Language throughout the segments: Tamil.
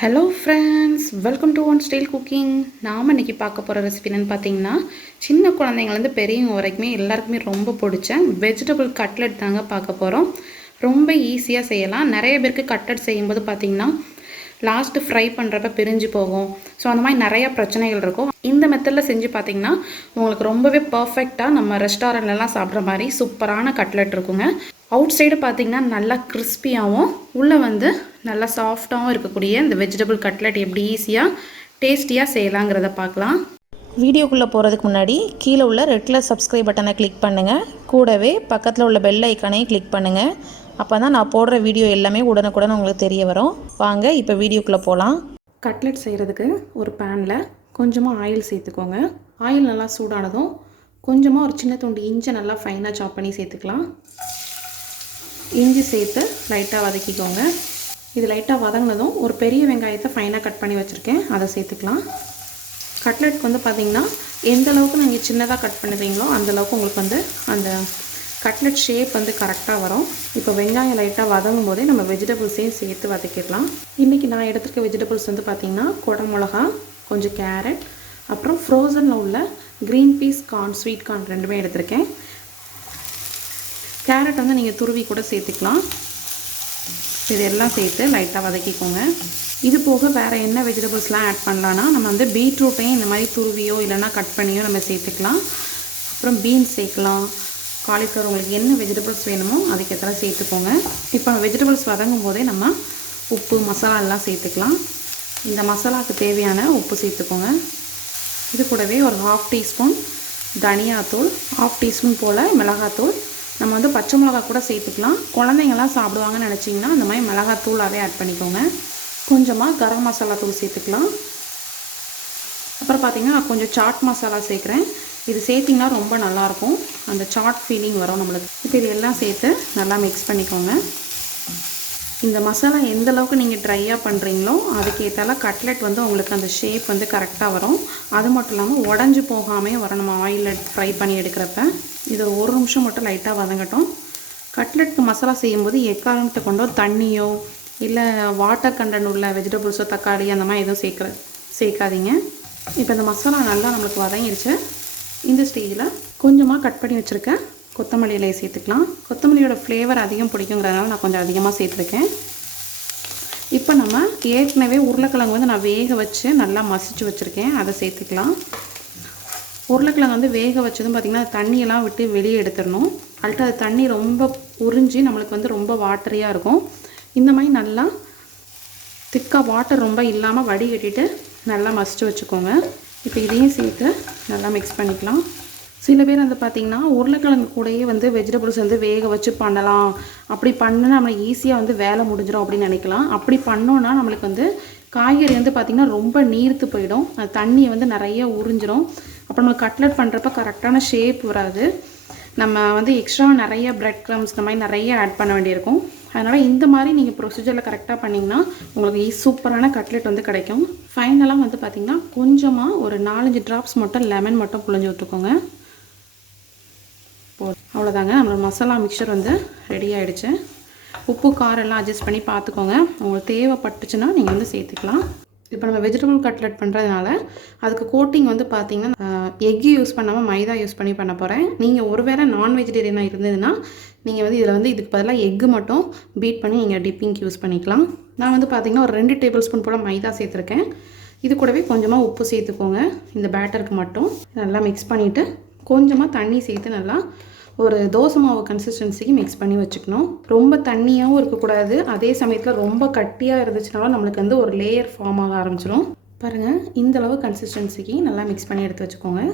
Hello friends, welcome to one style cooking. நாம் இன்றைக்கி பார்க்க போகிற ரெசிபி என்னென்னு பார்த்தீங்கன்னா, சின்ன குழந்தைங்கலேருந்து பெரியவங்க வரைக்குமே எல்லாருக்குமே ரொம்ப பிடிச்ச வெஜிடபிள் கட்லெட் தாங்க பார்க்க போகிறோம். ரொம்ப ஈஸியாக செய்யலாம். நிறைய பேருக்கு கட்லெட் செய்யும்போது பார்த்திங்கன்னா லாஸ்ட்டு ஃப்ரை பண்ணுறப்ப பிரிஞ்சு போகும். ஸோ அந்த மாதிரி நிறையா பிரச்சனைகள் இருக்கும். இந்த மெத்தடில் செஞ்சு பார்த்திங்கன்னா உங்களுக்கு ரொம்பவே பர்ஃபெக்டாக நம்ம ரெஸ்டாரண்ட்லலாம் சாப்பிட்ற மாதிரி சூப்பரான கட்லெட் இருக்குங்க. அவுட் சைடு பார்த்திங்கன்னா நல்லா கிறிஸ்பியாகவும் உள்ளே வந்து நல்லா சாஃப்டாகவும் இருக்கக்கூடிய இந்த வெஜிடபிள் கட்லெட் எப்படி ஈஸியாக டேஸ்டியாக செய்யலாங்கிறத பார்க்கலாம். வீடியோக்குள்ளே போகிறதுக்கு முன்னாடி கீழே உள்ள ரெட் கலர் சப்ஸ்கிரைப் பட்டனை கிளிக் பண்ணுங்கள். கூடவே பக்கத்தில் உள்ள பெல் ஐக்கானையும் கிளிக் பண்ணுங்கள். அப்போ தான் நான் போடுற வீடியோ எல்லாமே உடனுக்குடன் உங்களுக்கு தெரிய வரும். வாங்க இப்போ வீடியோக்குள்ளே போகலாம். கட்லெட் செய்கிறதுக்கு ஒரு பேனில் கொஞ்சமாக ஆயில் சேர்த்துக்கோங்க. ஆயில் நல்லா சூடானதும் கொஞ்சமாக ஒரு சின்ன துண்டு இஞ்சி நல்லா ஃபைனாக சாப் பண்ணி சேர்த்துக்கலாம். இஞ்சி சேர்த்து லைட்டாக வதக்கிக்கோங்க. இது லைட்டாக வதங்கினதும் ஒரு பெரிய வெங்காயத்தை ஃபைனாக கட் பண்ணி வச்சுருக்கேன், அதை சேர்த்துக்கலாம். கட்லெட்க்கு வந்து பார்த்திங்கன்னா எந்த அளவுக்கு நீங்கள் சின்னதாக கட் பண்ணுறீங்களோ அந்தளவுக்கு உங்களுக்கு வந்து அந்த கட்லெட் ஷேப் வந்து கரெக்டாக வரும். இப்போ வெங்காயம் லைட்டாக வதங்கும் போதே நம்ம வெஜிடபிள்ஸையும் சேர்த்து வதக்கிடலாம். இன்றைக்கி நான் எடுத்துருக்க வெஜிடபிள்ஸ் வந்து பார்த்திங்கன்னா குடமிளகா, கொஞ்சம் கேரட், அப்புறம் ஃப்ரோசனில் உள்ள green peas corn, sweet corn ரெண்டுமே எடுத்திருக்கேன். கேரட் வந்து நீங்கள் துருவி கூட சேர்த்துக்கலாம். இதெல்லாம் சேர்த்து லைட்டாக வதக்கிக்கோங்க. இது போக வேறு என்ன வெஜிடபிள்ஸ்லாம் ஆட் பண்ணலான்னா, நம்ம வந்து பீட்ரூட்டையும் இந்த மாதிரி துருவியோ இல்லைனா கட் பண்ணியோ நம்ம சேர்த்துக்கலாம். அப்புறம் பீன்ஸ் சேர்க்கலாம், காலிஃப்ளவர், உங்களுக்கு என்ன வெஜிடபிள்ஸ் வேணுமோ அதுக்கேற்ற சேர்த்துக்கோங்க. இப்போ வெஜிடபிள்ஸ் வதங்கும் போதே நம்ம உப்பு, மசாலா எல்லாம் சேர்த்துக்கலாம். இந்த மசாலாவுக்கு தேவையான உப்பு சேர்த்துக்கோங்க. இது கூடவே ஒரு 1/2 டீஸ்பூன் தனியாத்தூள், 1/2 டீஸ்பூன் போல் மிளகாத்தூள், நம்ம வந்து பச்சை மிளகா கூட சேர்த்துக்கலாம். குழந்தைங்கள்லாம் சாப்பிடுவாங்கன்னு நினச்சிங்கன்னா அந்த மாதிரி மிளகாத்தூளாகவே ஆட் பண்ணிக்கோங்க. கொஞ்சமாக கரம் மசாலா தூள் சேர்த்துக்கலாம். அப்புறம் பார்த்திங்கன்னா கொஞ்சம் சாட் மசாலா சேர்க்குறேன். இது சேர்த்திங்கன்னா ரொம்ப நல்லாயிருக்கும், அந்த சாட் ஃபீலிங் வரும் நம்மளுக்கு. இப்போ இது எல்லாம் சேர்த்து நல்லா மிக்ஸ் பண்ணிக்கோங்க. இந்த மசாலா எந்த அளவுக்கு நீங்கள் ட்ரையாக பண்ணுறீங்களோ அதுக்கேற்றால கட்லெட் வந்து உங்களுக்கு அந்த ஷேப் வந்து கரெக்டாக வரும். அது மட்டும் இல்லாமல் உடஞ்சி போகாமல் வரும் நம்ம ஆயிலில் ஃப்ரை பண்ணி எடுக்கிறப்ப. இதை ஒரு நிமிஷம் மட்டும் லைட்டாக வதங்கட்டும். கட்லெட்க்கு மசாலா செய்யும்போது எக்காரணத்தை கொண்டோ தண்ணியோ இல்லை வாட்டர் கண்டென்ட் உள்ள வெஜிடபிள்ஸோ தக்காளி அந்த மாதிரி எதுவும் சேர்க்காதீங்க. இப்போ இந்த மசாலா நல்லா நம்மளுக்கு வதங்கிடுச்சு. இந்த ஸ்டேஜில் கொஞ்சமாக கட் பண்ணி வச்சுருக்க கொத்தமல்லி இலையை சேர்த்துக்கலாம். கொத்தமல்லியோட ஃப்ளேவர் அதிகம் பிடிக்குங்கிறதுனால நான் கொஞ்சம் அதிகமாக சேர்த்துருக்கேன். இப்போ நம்ம ஏற்கனவே உருளைக்கிழங்கு வந்து நான் வேக வச்சு நல்லா மசிச்சு வச்சுருக்கேன், அதை சேர்த்துக்கலாம். உருளைக்கிழங்கு வந்து வேக வச்சதும் பார்த்திங்கன்னா தண்ணியெல்லாம் விட்டு வெளியே எடுத்துடணும். அல்ட்டு அது தண்ணி ரொம்ப உறிஞ்சி நம்மளுக்கு வந்து ரொம்ப வாட்டரியாக இருக்கும். இந்த மாதிரி நல்லா திக்காக வாட்டர் ரொம்ப இல்லாமல் வடிகட்டிட்டு நல்லா மசிச்சு வச்சுக்கோங்க. இப்போ இதையும் சேர்த்து நல்லா மிக்ஸ் பண்ணிக்கலாம். சில பேர் வந்து பார்த்திங்கன்னா உருளைக்கிழங்கு கூடயே வந்து வெஜிடபிள்ஸ் வந்து வேக வச்சு பண்ணலாம், அப்படி பண்ணுன்னா நம்ம ஈஸியாக வந்து வேலை முடிஞ்சிடும் அப்படின்னு நினைக்கலாம். அப்படி பண்ணோன்னா நம்மளுக்கு வந்து காய்கறி வந்து பார்த்திங்கன்னா ரொம்ப நீர்த்து போயிடும், அது தண்ணியை வந்து நிறைய உறிஞ்சிடும். அப்புறம் நம்ம கட்லெட் பண்ணுறப்ப கரெக்டான ஷேப் வராது. நம்ம வந்து எக்ஸ்ட்ரா நிறைய பிரெட் க்ரம்ஸ் இந்த மாதிரி நிறைய ஆட் பண்ண வேண்டியிருக்கும். அதனால் இந்த மாதிரி நீங்கள் ப்ரொசீஜரில் கரெக்டாக பண்ணிங்கன்னா உங்களுக்கு சூப்பரான கட்லெட் வந்து கிடைக்கும். ஃபைனலாக வந்து பார்த்திங்கன்னா கொஞ்சமாக ஒரு 4-5 ட்ராப்ஸ் மட்டும் லெமன் மட்டும் புழிஞ்சு விட்டுக்கோங்க. அவ்வளோதாங்க, நம்மளோட மசாலா மிக்சர் வந்து ரெடி ஆகிடுச்சு. உப்பு காரம் எல்லாம் அட்ஜஸ்ட் பண்ணி பார்த்துக்கோங்க. உங்களுக்கு தேவைப்பட்டுச்சுன்னா நீங்கள் வந்து சேர்த்துக்கலாம். இப்போ நம்ம வெஜிடபிள் கட்லெட் பண்ணுறதுனால அதுக்கு கோட்டிங் வந்து பார்த்திங்கன்னா எக்கு யூஸ் பண்ணாமல் மைதா யூஸ் பண்ணி பண்ண போகிறேன். நீங்கள் ஒருவேளை நான் வெஜிடேரியனாக இருந்ததுன்னா நீங்கள் வந்து இதில் வந்து இதுக்கு பதிலாக எக்கு மட்டும் பீட் பண்ணி நீங்கள் டிப்பிங்க்கு யூஸ் பண்ணிக்கலாம். நான் வந்து பார்த்திங்கன்னா ஒரு 2 டேபிள் ஸ்பூன் போல் மைதா சேர்த்துருக்கேன். இது கூடவே கொஞ்சமாக உப்பு சேர்த்துக்கோங்க. இந்த பேட்டருக்கு மட்டும் நல்லா மிக்ஸ் பண்ணிவிட்டு கொஞ்சமாக தண்ணி சேர்த்து நல்லா ஒரு தோசை மாவு கன்சிஸ்டன்சிக்கு மிக்ஸ் பண்ணி வச்சுக்கணும். ரொம்ப தண்ணியாகவும் இருக்கக்கூடாது, அதே சமயத்தில் ரொம்ப கட்டியாக இருந்துச்சுனாலும் நம்மளுக்கு வந்து ஒரு லேயர் ஃபார்ம் ஆக ஆரம்பிச்சிடும். பாருங்கள், இந்தளவு கன்சிஸ்டன்சிக்கு நல்லா மிக்ஸ் பண்ணி எடுத்து வச்சுக்கோங்க.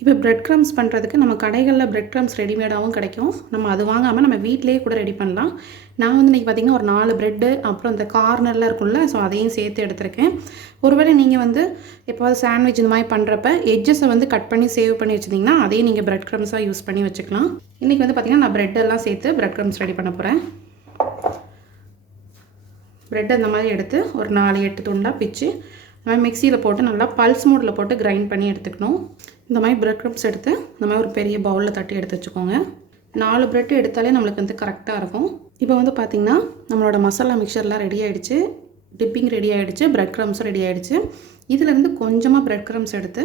இப்போ பிரெட் க்ரம்ஸ் பண்ணுறதுக்கு நம்ம கடைகளில் பிரெட் க்ரம்ஸ் ரெடிமேடாகவும் கிடைக்கும். நம்ம அது வாங்காமல் நம்ம வீட்டிலேயே கூட ரெடி பண்ணலாம். நான் வந்து இன்றைக்கி பார்த்திங்கன்னா ஒரு 4 ப்ரெட்டு, அப்புறம் இந்த கார்னரில் இருக்கும்ல, ஸோ அதையும் சேர்த்து எடுத்துருக்கேன். ஒருவேளை நீங்கள் வந்து எப்போது சாண்ட்விச் இந்த மாதிரி பண்ணுறப்ப எட்ஜஸை வந்து கட் பண்ணி சேவ் பண்ணி வச்சுருந்தீங்கன்னா அதையும் நீங்கள் பிரெட் க்ரம்ஸாக யூஸ் பண்ணி வச்சுக்கலாம். இன்றைக்கி வந்து பார்த்திங்கன்னா நான் ப்ரெட்டெல்லாம் சேர்த்து பிரெட் க்ரம்ஸ் ரெடி பண்ண போகிறேன். ப்ரெட் அந்த மாதிரி எடுத்து ஒரு 4-8 துண்டாக பிச்சு இந்த மாதிரி மிக்சியில் போட்டு நல்லா பல்ஸ் மோடில் போட்டு கிரைண்ட் பண்ணி எடுத்துக்கணும். இந்த மாதிரி பிரெட் க்ரம்ஸ் எடுத்து இந்த மாதிரி ஒரு பெரிய பவுலில் தட்டி எடுத்து வச்சுக்கோங்க. 4 ப்ரெட் எடுத்தாலே நம்மளுக்கு வந்து கரெக்டாக இருக்கும். இப்போ வந்து பார்த்திங்கன்னா நம்மளோட மசாலா மிக்சர்லாம் ரெடி ஆகிடுச்சு. டிப்பிங் ரெடி ஆகிடுச்சு, ப்ரெட் க்ரம்ஸும் ரெடி ஆகிடுச்சு. இதிலேருந்து கொஞ்சமாக ப்ரெட் க்ரம்ஸ் எடுத்து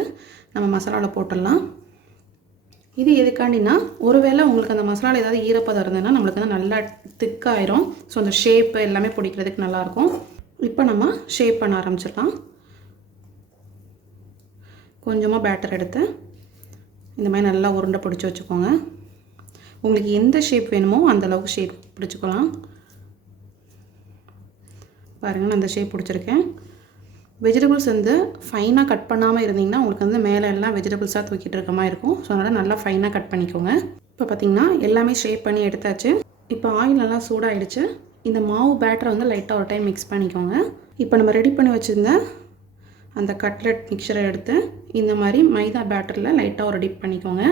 நம்ம மசாலாவில் போட்டுடலாம். இது எதுக்காண்டினா, ஒருவேளை உங்களுக்கு அந்த மசாலாவில் ஏதாவது ஈரப்பதம் இருந்ததுன்னா நம்மளுக்கு வந்து நல்லா திக்காயிரும். ஸோ அந்த ஷேப்பு எல்லாமே பிடிக்கிறதுக்கு நல்லாயிருக்கும். இப்போ நம்ம ஷேப் பண்ண ஆரம்பிச்சிடலாம். கொஞ்சமாக பேட்டர் எடுத்து இந்த மாதிரி நல்லா உருண்டை பிடிச்சி வச்சுக்கோங்க. உங்களுக்கு எந்த ஷேப் வேணுமோ அந்தளவுக்கு ஷேப் பிடிச்சிக்கலாம். பாருங்கள், நான் அந்த ஷேப் பிடிச்சிருக்கேன். வெஜிடபிள்ஸ் வந்து ஃபைனாக கட் பண்ணாமல் இருந்தீங்கன்னா உங்களுக்கு வந்து மேலே எல்லாம் வெஜிடபிள்ஸாக தூக்கிட்டு இருக்க மாதிரி இருக்கும். ஸோ அதனால் நல்லா ஃபைனாக கட் பண்ணிக்கோங்க. இப்போ பார்த்திங்கன்னா எல்லாமே ஷேப் பண்ணி எடுத்தாச்சு. இப்போ ஆயில் நல்லா சூடாகிடுச்சு. இந்த மாவு பேட்டரை வந்து லைட்டாக ஒரு டைம் மிக்ஸ் பண்ணிக்கோங்க. இப்போ நம்ம ரெடி பண்ணி வச்சுருந்த அந்த கட்லெட் மிக்சரை எடுத்து இந்த மாதிரி மைதா பேட்டரில் லைட்டாக ஒரு டிப் பண்ணிக்கோங்க.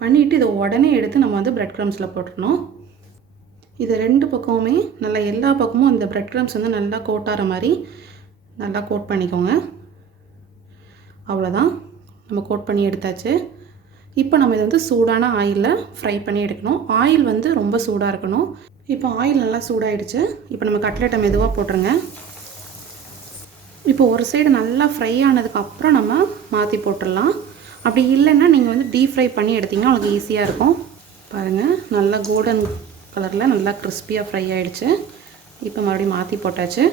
பண்ணிவிட்டு இதை உடனே எடுத்து நம்ம வந்து ப்ரெட் க்ரம்ஸில் போட்டுடணும். இது 2 பக்கமுமே நல்லா எல்லா பக்கமும் அந்த ப்ரெட் க்ரம்ஸ் வந்து நல்லா கோட்டாகிற மாதிரி நல்லா கோட் பண்ணிக்கோங்க. அவ்வளோதான், நம்ம கோட் பண்ணி எடுத்தாச்சு. இப்போ நம்ம இதை வந்து சூடான ஆயிலில் ஃப்ரை பண்ணி எடுக்கணும். ஆயில் வந்து ரொம்ப சூடாக இருக்கணும். இப்போ ஆயில் நல்லா சூடாகிடுச்சு. இப்போ நம்ம கட்லெட்டை மெதுவாக போட்டுருங்க. இப்போ ஒரு சைடு நல்லா ஃப்ரை ஆனதுக்கப்புறம் நம்ம மாற்றி போட்டுடலாம். அப்படி இல்லைன்னா நீங்கள் வந்து டீப் ஃப்ரை பண்ணி எடுத்திங்கன்னா உங்களுக்கு ஈஸியாக இருக்கும். பாருங்கள், நல்லா கோல்டன் கலரில் நல்லா கிறிஸ்பியாக ஃப்ரை ஆகிடுச்சு. இப்போ மறுபடியும் மாற்றி போட்டாச்சு.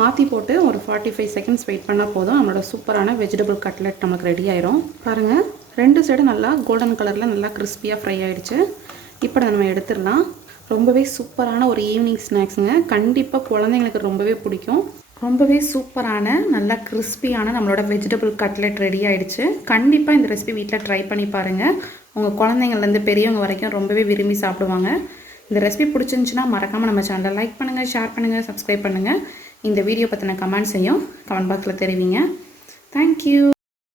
மாற்றி போட்டு ஒரு 45 செகண்ட்ஸ் வெயிட் பண்ணால் போதும். நம்மளோட சூப்பரான வெஜிடபிள் கட்லெட் நமக்கு ரெடி ஆயிரும். பாருங்கள், 2 சைடு நல்லா கோல்டன் கலரில் நல்லா கிறிஸ்பியாக ஃப்ரை ஆகிடுச்சு. இப்போ நம்ம எடுத்துடலாம். ரொம்பவே சூப்பரான ஒரு ஈவினிங் ஸ்நாக்ஸுங்க. கண்டிப்பாக குழந்தைங்களுக்கு ரொம்பவே பிடிக்கும். ரொம்பவே சூப்பரான நல்லா கிறிஸ்பியான நம்மளோட வெஜிடபிள் கட்லெட் ரெடி ஆகிடுச்சு. கண்டிப்பாக இந்த ரெசிபி வீட்டில் ட்ரை பண்ணி பாருங்கள். உங்கள் குழந்தைங்கள்லேருந்து பெரியவங்க வரைக்கும் ரொம்பவே விரும்பி சாப்பிடுவாங்க. இந்த ரெசிபி பிடிச்சிருந்துச்சுன்னா மறக்காமல் நம்ம சேனலை லைக் பண்ணுங்கள், ஷேர் பண்ணுங்கள், சப்ஸ்கிரைப் பண்ணுங்கள். இந்த வீடியோ பற்றின கமெண்ட்ஸையும் கமெண்ட் பாக்ஸில் தெரிவிங்க. தேங்க்யூ.